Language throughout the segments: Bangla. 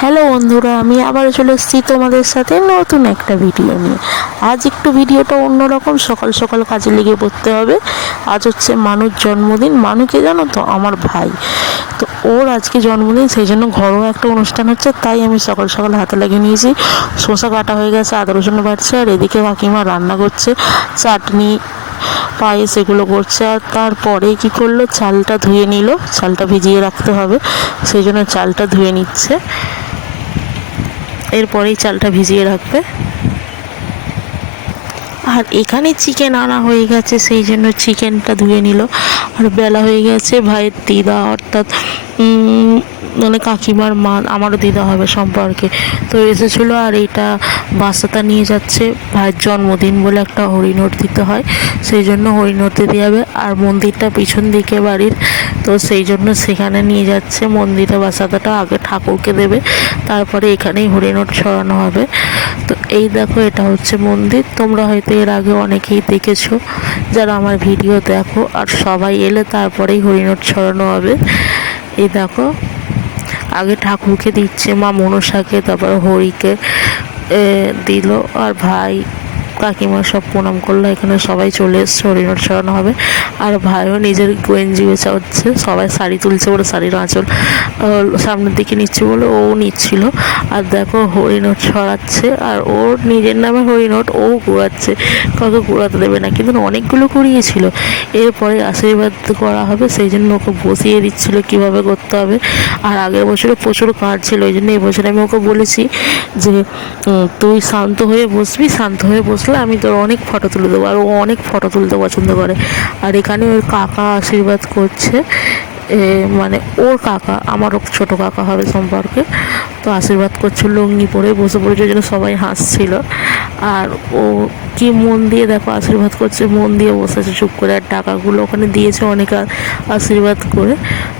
হ্যালো বন্ধুরা, আমি আবার চলে এসেছি তোমাদের সাথে নতুন একটা ভিডিও নিয়ে। আজ একটু ভিডিওটা অন্যরকম, সকাল সকাল কাজে লেগে পড়তে হবে। আজ হচ্ছে মানুর জন্মদিন। মানুকে জানো তো, আমার ভাই। তো ওর আজকে জন্মদিন, সেই জন্য ঘরোয়া একটা অনুষ্ঠান হচ্ছে, তাই আমি সকাল সকাল হাতে লাগিয়ে নিয়েছি। শসা কাটা হয়ে গেছে, আদা রসুন বাড়ছে, আর এদিকে কাকিমা রান্না করছে, চাটনি পায়েস এগুলো করছে। আর তারপরে কি করলো, চালটা ধুয়ে নিল, চালটা ভিজিয়ে রাখতে হবে, সেই জন্য চালটা ধুয়ে নিচ্ছে। এরপরেই চালটা ভিজিয়ে রাখবে। আর এখানে চিকেন আনা হয়ে গেছে, সেই জন্য চিকেনটা ধুয়ে নিল। আর বেলা হয়ে গেছে, ভাইয়ের দিদা অর্থাৎ মানে কাকিমার মা, আমারও দিদা হবে সম্পর্কে, তো এসেছিলো। আর এইটা বাচ্চাটা নিয়ে যাচ্ছে, ভাইয়ের জন্মদিন বলে একটা হরিণট দিতে হয়, সেই জন্য হরিণট দিতে যাবে। আর মন্দিরটা পিছন দিকে বাড়ির, তো সেই জন্য সেখানে নিয়ে যাচ্ছে। মন্দিরে বাচ্চাটা আগে ঠাকুরকে দেবে, তারপরে এখানেই হরিণট ছড়ানো হবে। তো এই দেখো, এটা হচ্ছে মন্দির। তোমরা হয়তো এর আগে অনেকেই দেখেছো যারা আমার ভিডিও দেখো। আর সবাই এলে তারপরেই হরিণট ছড়ানো হবে। এই দেখো, আগে ঠাকুরকে দিচ্ছে, মা মনসাকে, তারপর হরিকে দিল। আর ভাই কাকিমা সব প্রণাম করলো। এখানে সবাই চলে এসছে, হরিণট ছড়ানো হবে। আর ভাইও নিজের গেঞ্জি বেচা হচ্ছে, সবাই শাড়ি তুলছে বলে শাড়ির আঁচল সামনের দিকে নিচ্ছে বলে ও নিচ্ছিল। আর দেখো হরিণট ছড়াচ্ছে, আর ওর নিজের নামে হরিণট ও কুড়াচ্ছে, কাউকে কুড়াতে দেবে না, কিন্তু অনেকগুলো কুড়িয়েছিল। এরপরে আশীর্বাদ করা হবে, সেই জন্য ওকে বসিয়ে দিচ্ছিল কীভাবে করতে হবে। আর আগের বছরে প্রচুর কাজ ছিল, ওই জন্য এবছরে আমি ওকে বলেছি যে তুই শান্ত হয়ে বসবি, শান্ত হয়ে বসলে আমি তোর অনেক ফটো তুলে দেবো। আর ও অনেক ফটো তুলতে পছন্দ করে। আর এখানে ওর কাকা আশীর্বাদ করছে, মানে ওর কাকা, আমারও ছোটো কাকা হবে সম্পর্কে, তো আশীর্বাদ করছে লুঙ্গি পরে বসে পড়েছে, ওই জন্য সবাই হাসছিল। আর ও কি মন দিয়ে দেখো আশীর্বাদ করছে, মন দিয়ে বসেছে চুপ করে। আর টাকাগুলো ওখানে দিয়েছে অনেক আশীর্বাদ করে,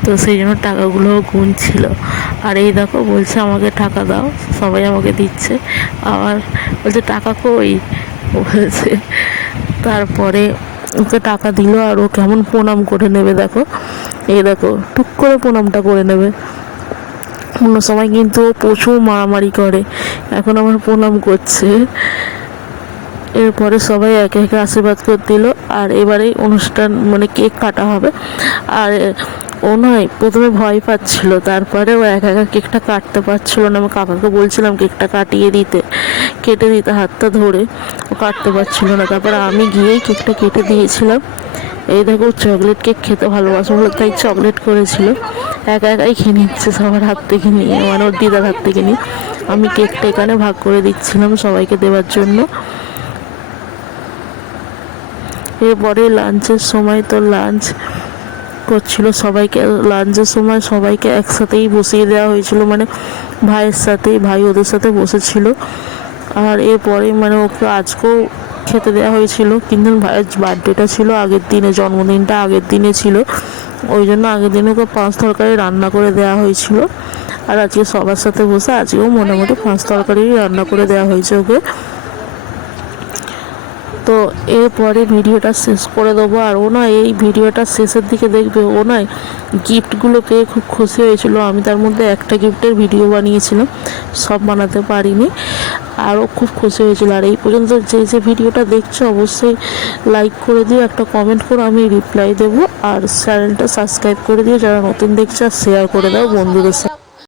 তো সেই জন্য টাকাগুলোও গুনছিল। আর এই দেখো বলছে আমাকে টাকা দাও, সবাই আমাকে দিচ্ছে। আবার বলছে টাকা কই বলছে। তারপরে ওকে টাকা দিল, আর ও কেমন প্রণাম করে নেবে দেখো। এই দেখো টুক করে প্রণামটা করে নেবে। অন্য সময় কিন্তু ও প্রচুর মারামারি করে, এখন আমার প্রণাম করছে। এরপরে সবাই একে একে আশীর্বাদ করে দিল। আর এবারেই অনুষ্ঠান, মানে কেক কাটা হবে। আর ও নয়, প্রথমে ভয় পাচ্ছিল, তারপরে ও একা একা কেকটা কাটতে পারছিল না। আমি কাকাকে বলছিলাম কেকটা কাটিয়ে দিতে, কেটে দিতে হাতটা ধরে, ও কাটতে পারছিল না। তারপরে আমি গিয়েই কেকটা কেটে দিয়েছিলাম। এই দেখো চকলেট কেক খেতে ভালোবাসো বলে তাই চকলেট করেছিল, একা একাই খেয়ে নিচ্ছে সবার হাত থেকে নিয়ে, মানে ওর দিদার হাত থেকে নিয়ে। আমি কেকটা এখানে ভাগ করে দিচ্ছিলাম সবাইকে দেওয়ার জন্য। এরপরে লাঞ্চের সময় তো লাঞ্চ করছিল সবাইকে, লাঞ্চের সময় সবাইকে একসাথেই বসিয়ে দেওয়া হয়েছিল, মানে ভাইয়ের সাথেই, ভাই ওদের সাথে বসেছিল। আর এরপরে মানে ওকে আজকেও খেতে দেওয়া হয়েছিল, কিন্তু ভাইয়ের বার্থডেটা ছিল আগের দিনে, জন্মদিনটা আগের দিনে ছিল, ওই জন্য আগের দিনে ওকে 5 তরকারি রান্না করে দেওয়া হয়েছিল। আর আজকে সবার সাথে বসে আজকেও মোটামুটি 5 তরকারি রান্না করে দেওয়া হয়েছে ওকে। তো এরপরে ভিডিওটা শেষ করে দেবো। আর ও না এই ভিডিওটা শেষের দিকে দেখবে, ও নয় গিফটগুলো পেয়ে খুব খুশি হয়েছিল। আমি তার মধ্যে একটা গিফটের ভিডিও বানিয়েছিলাম, সব বানাতে পারিনি। আরও খুব খুশি হয়েছিল। আর এই পর্যন্ত যে যে ভিডিওটা দেখছো অবশ্যই লাইক করে দিও, একটা কমেন্ট করো, আমি রিপ্লাই দেবো। আর চ্যানেলটা সাবস্ক্রাইব করে দিও যারা নতুন দেখছো, আর শেয়ার করে দাও বন্ধুদের সাথে।